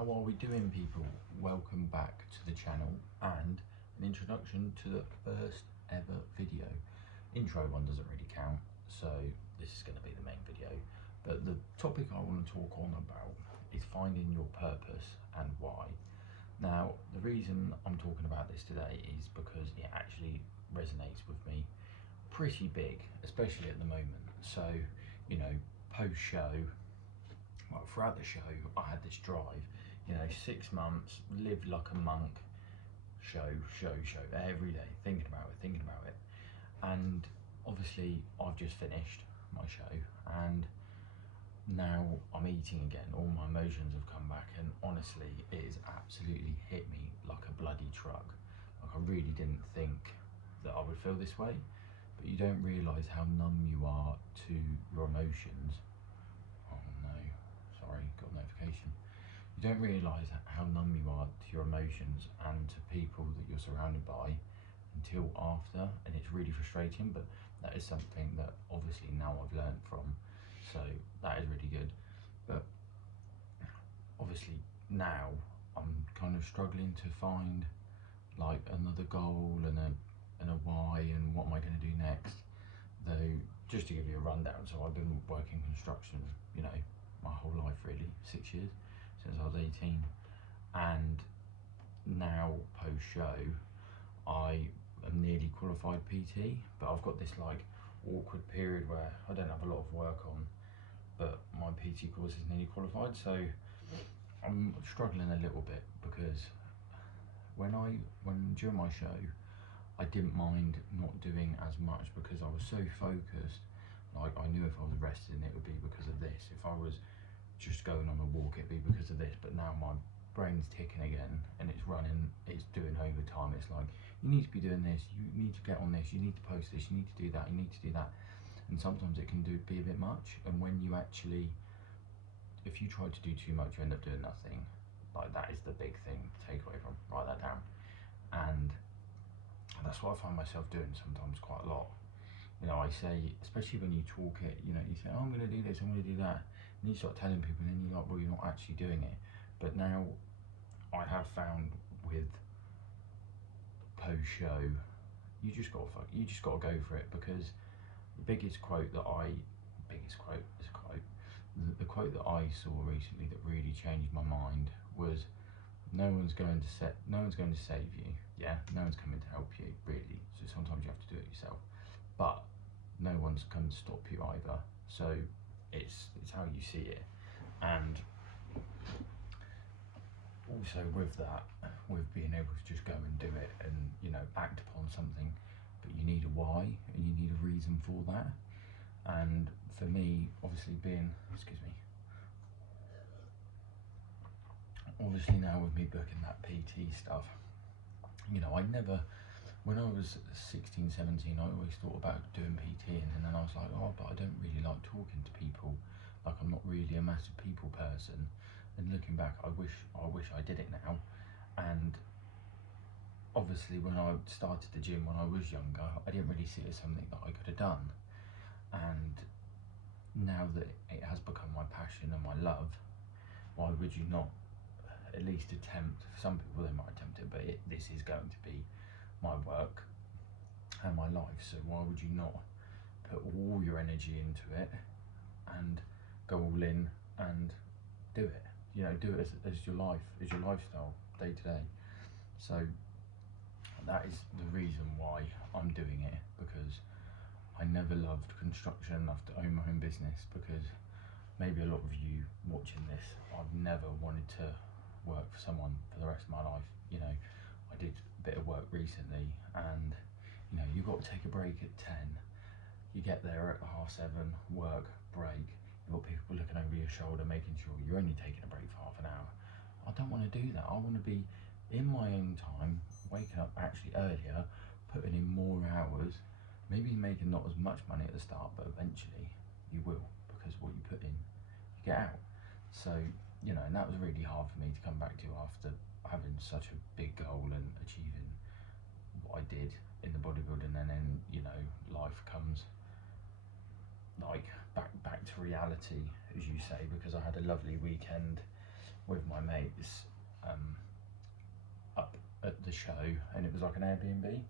How are we doing, people? Welcome back to the channel and an introduction to the first ever video. Intro one doesn't really count, so this is going to be the main video. But the topic I want to talk on about is finding your purpose and why. Now, the reason I'm talking about this today is because it actually resonates with me pretty big, especially at the moment. So, you know, post-show, well, throughout the show, I had this drive, 6 months, live like a monk, show, every day, thinking about it. And obviously, I've just finished my show, and now I'm eating again. All my emotions have come back, and honestly, it has absolutely hit me like a bloody truck. Like, I really didn't think that I would feel this way, but you don't realise how numb you are to your emotions. Oh no, sorry, got a notification. You don't realise how numb you are to your emotions and to people that you're surrounded by until after, and it's really frustrating, but that is something that obviously now I've learned from, so that is really good. But obviously now I'm kind of struggling to find like another goal and a why, and what am I going to do next. Though, just to give you a rundown, so I've been working construction, my whole life really, 6 years, since I was 18, and now post-show, I am nearly qualified PT, but I've got this like awkward period where I don't have a lot of work on, but my PT course is nearly qualified, so I'm struggling a little bit because during my show, I didn't mind not doing as much because I was so focused. Like, I knew if I was resting, it would be because of this. If I was just going on a walk, it'd be because of this. But now my brain's ticking again, and it's running, it's doing overtime. It's like, you need to be doing this, you need to get on this, you need to post this, you need to do that, you need to do that. And sometimes it can be a bit much. And when you actually, if you try to do too much, you end up doing nothing. Like, that is the big thing to take away from, write that down. And that's what I find myself doing sometimes quite a lot. I say, especially when you talk it, you say, oh, I'm going to do this, I'm going to do that. And you start telling people, and then you're like, well, you're not actually doing it. But now I have found with post-show, you just got to go for it, because the quote that I saw recently that really changed my mind was, no one's going to save you. Yeah, no one's coming to help you, really. So sometimes you have to do it yourself. But no one's come to stop you either. So it's how you see it. And also with that, with being able to just go and do it and act upon something, but you need a why and you need a reason for that. And for me, obviously now with me booking that PT stuff, I never, when I was 16, 17, I always thought about doing PT, and then I was like, oh, but I don't really like talking to people. Like, I'm not really a massive people person. And looking back, I wish I did it now. And obviously when I started the gym when I was younger, I didn't really see it as something that I could have done. And now that it has become my passion and my love, why would you not at least attempt? For some people, they might attempt it, but this is going to be my work and my life, so why would you not put all your energy into it and go all in and do it? Do it as your life, as your lifestyle, day to day. So that is the reason why I'm doing it, because I never loved construction enough to own my own business, because maybe a lot of you watching this, I've never wanted to work for someone for the rest of my life. I did a bit of work recently, and you've got to take a break at 10. You get there at 7:30, work, break. You've got people looking over your shoulder, making sure you're only taking a break for half an hour. I don't want to do that. I want to be in my own time, waking up actually earlier, putting in more hours, maybe making not as much money at the start, but eventually you will, because what you put in, you get out. So, and that was really hard for me to come back to after having such a big goal and achieving what I did in the bodybuilding, and then, life comes like back to reality, as you say, because I had a lovely weekend with my mates up at the show, and it was like an Airbnb.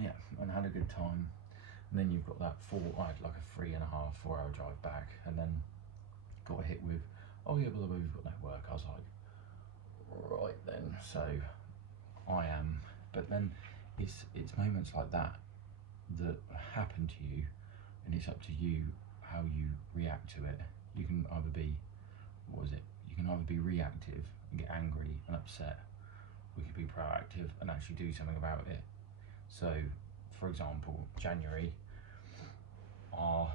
Yeah, and had a good time. And then you've got that I had like a 3.5, 4 hour drive back, and then got hit with, oh yeah, well we've got no work. I was like, right then. So I am, but then it's moments like that that happen to you, and it's up to you how you react to it. You can either be, you can either be reactive and get angry and upset, or you could be proactive and actually do something about it. So, for example, January, all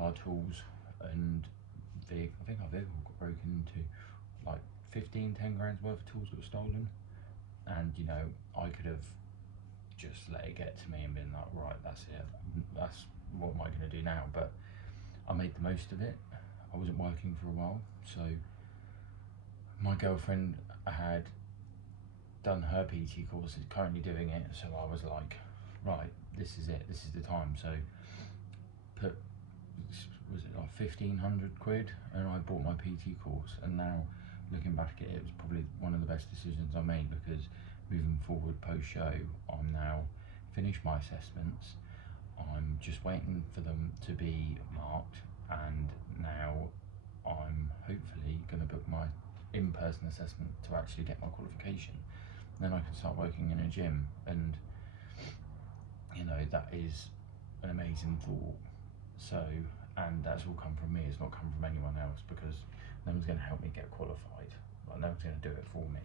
our tools and I think our vehicle got broken into, like 10 grand's worth of tools got stolen, and you know, I could have just let it get to me and been like, right, that's it, that's what am I going to do now? But I made the most of it. I wasn't working for a while, so my girlfriend had done her PT course, is currently doing it, so I was like, right, this is it, this is the time. So put, was it like 1,500 quid, and I bought my PT course, and now looking back at it, it was probably one of the best decisions I made, because moving forward post show, I'm now finished my assessments, I'm just waiting for them to be marked, and now I'm hopefully going to book my in-person assessment to actually get my qualification. Then I can start working in a gym, and you know, that is an amazing thought. So, and that's all come from me, it's not come from anyone else, because no one's going to help me get qualified, like, no one's going to do it for me.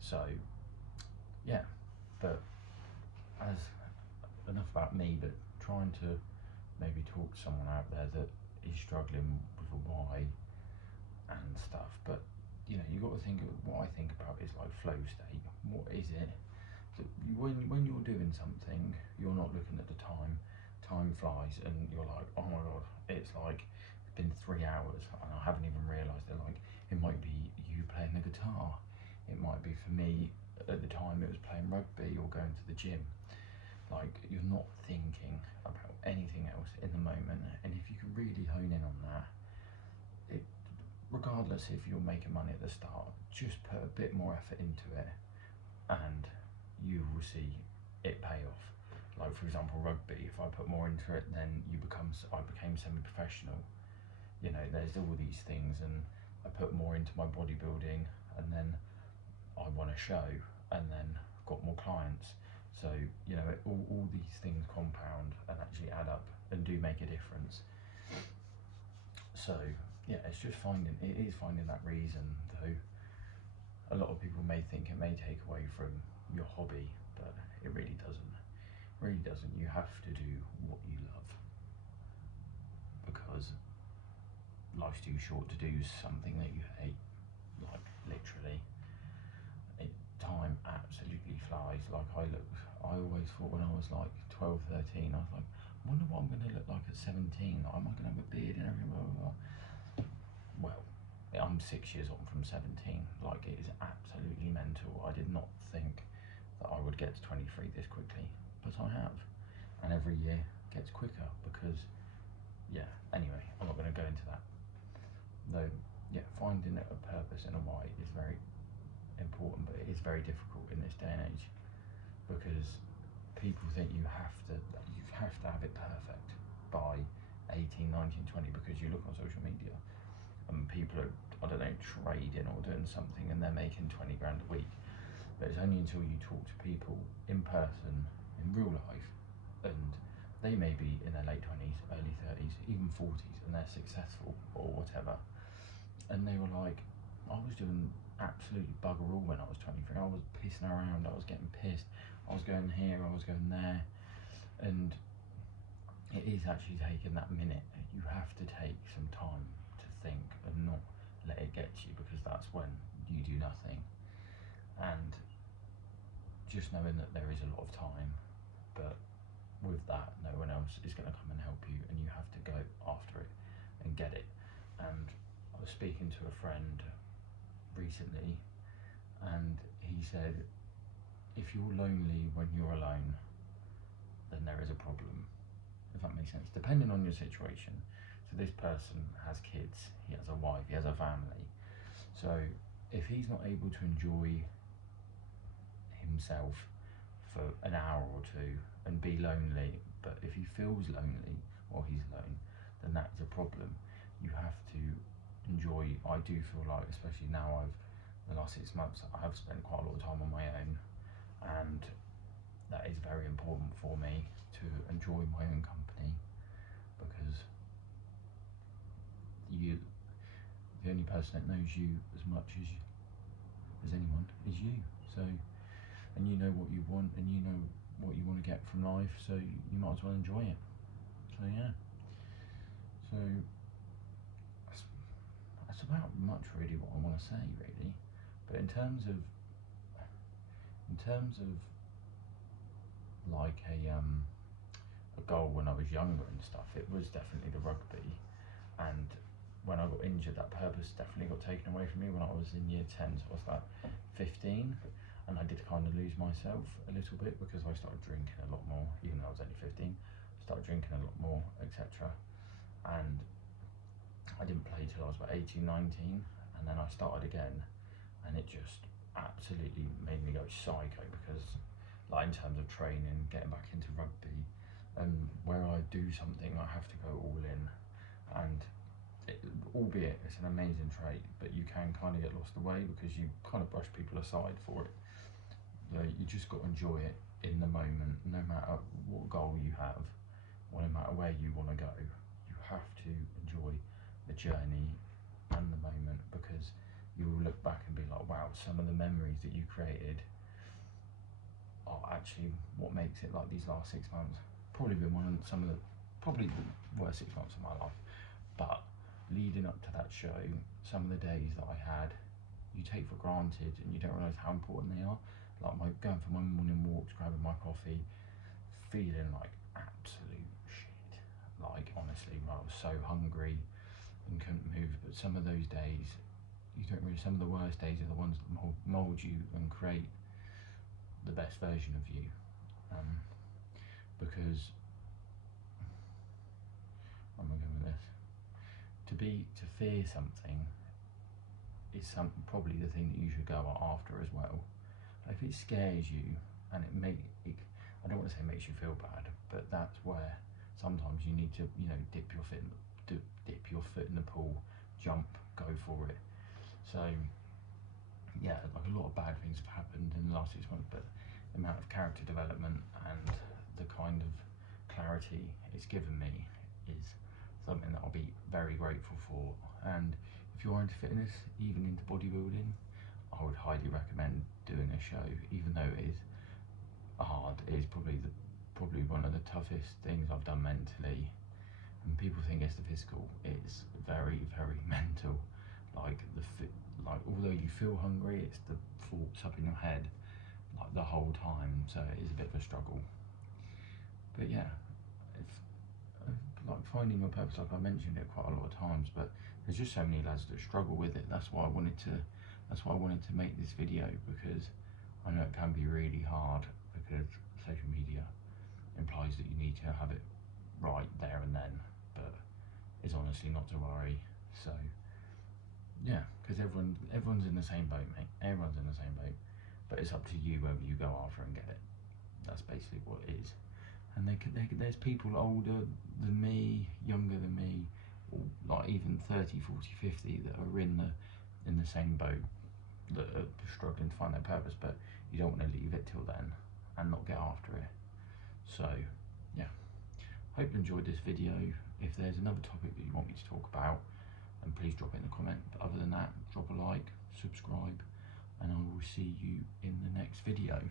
So yeah, but as enough about me, but trying to maybe talk to someone out there that is struggling with a why and stuff. But you know, you've got to think of, what I think about is like flow state. What is it that when you're doing something, you're not looking at the time flies, and you're like, oh my god, it's like it's been 3 hours and I haven't even realised it. Like, it might be you playing the guitar, it might be, for me at the time, it was playing rugby or going to the gym. Like, you're not thinking about anything else in the moment, and if you can really hone in on that, it, regardless if you're making money at the start, just put a bit more effort into it and you will see it pay off. Like, for example, rugby, if I put more into it, then I became semi-professional. You know, there's all these things, and I put more into my bodybuilding, and then I won a show, and then got more clients. So, you know, all these things compound and actually add up and do make a difference. So yeah, it's just finding that reason, though. A lot of people may think it may take away from your hobby, but it really doesn't. It really doesn't. You have to do what you love, because life's too short to do something that you hate. Like, literally, time absolutely flies. Like, I always thought when I was like 12, 13, I was like, I wonder what I'm going to look like at 17. Like, am I going to have a beard and everything, blah, blah, blah. Well, I'm 6 years on from 17. Like, it is absolutely mental. I did not think that I would get to 23 this quickly, but I have. And every year gets quicker, because, yeah, anyway, I'm not going to go into that. Though, yeah, finding a purpose and a why is very important, but it is very difficult in this day and age, because people think you have to have it perfect by 18, 19, 20, because you look on social media and people are, I don't know, trading or doing something, and they're making 20 grand a week. But it's only until you talk to people in person, in real life, and they may be in their late 20s, early 30s, even 40s, and they're successful or whatever, and they were like, I was doing absolutely bugger all when I was 23. I was pissing around, I was getting pissed, I was going here, I was going there. And it is actually taking that minute. You have to take some time to think and not let it get to you, because that's when you do nothing. And just knowing that there is a lot of time, but with that, no one else is going to come and help you, and you have to go after it and get it. And I was speaking to a friend recently, and he said, if you're lonely when you're alone, then there is a problem, if that makes sense, depending on your situation. So this person has kids, he has a wife, he has a family, So if he's not able to enjoy himself for an hour or two and be lonely, but if he feels lonely or he's alone, then that's a problem. You have to enjoy. I do feel like, especially now, the last 6 months, I have spent quite a lot of time on my own, and that is very important for me to enjoy my own company, because the only person that knows you as much as anyone is you. So, and you know what you want, and you know what you want to get from life, so you might as well enjoy it. So yeah, so that's about much really what I want to say really. But in terms of like a goal when I was younger and stuff, it was definitely the rugby. And when I got injured, that purpose definitely got taken away from me when I was in year 10, so I was like 15, and I did kind of lose myself a little bit because I started drinking a lot more. Even though I was only 15, I started drinking a lot more, etc. And I didn't play till I was about 18, 19, and then I started again, and it just absolutely made me go psycho, because like in terms of training, getting back into rugby, and where I do something I have to go all in, and albeit it's an amazing trait, but you can kind of get lost away because you kind of brush people aside for it. You just got to enjoy it in the moment, no matter what goal you have, or no matter where you want to go. You have to enjoy the journey and the moment, because you will look back and be like, wow, some of the memories that you created are actually what makes it. Like these last 6 months, probably been probably the worst 6 months of my life. But leading up to that show, some of the days that I had, you take for granted and you don't realise how important they are. Like going for my morning walks, grabbing my coffee, feeling like absolute shit. Like honestly, I was so hungry and couldn't move. But some of those days, you don't really. Some of the worst days are the ones that mould you and create the best version of you. Because where am I going with this? To fear something is probably the thing that you should go after as well. If it scares you and I don't want to say it makes you feel bad, but that's where sometimes you need to, dip your foot in the pool, jump, go for it. So yeah, like a lot of bad things have happened in the last 6 months, but the amount of character development and the kind of clarity it's given me is something that I'll be very grateful for. And if you're into fitness, even into bodybuilding, I would highly recommend doing a show, even though it is hard. It is probably one of the toughest things I've done mentally. And people think it's the physical, it's very, very mental. Like although you feel hungry, it's the thoughts up in your head like the whole time, so it is a bit of a struggle. But yeah, like finding your purpose, like I mentioned it quite a lot of times, but there's just so many lads that struggle with it. That's why I wanted to make this video, because I know it can be really hard, because social media implies that you need to have it right there and then, but it's honestly not to worry. So yeah, because everyone's in the same boat, mate. Everyone's in the same boat, but it's up to you whether you go after and get it. That's basically what it is. And there's people older than me, younger than me, or like even 30, 40, 50 that are in the same boat, that are struggling to find their purpose, but you don't want to leave it till then and not get after it. So yeah, hope you enjoyed this video. If there's another topic that you want me to talk about, then please drop it in the comment. But other than that, drop a like, subscribe, and I will see you in the next video.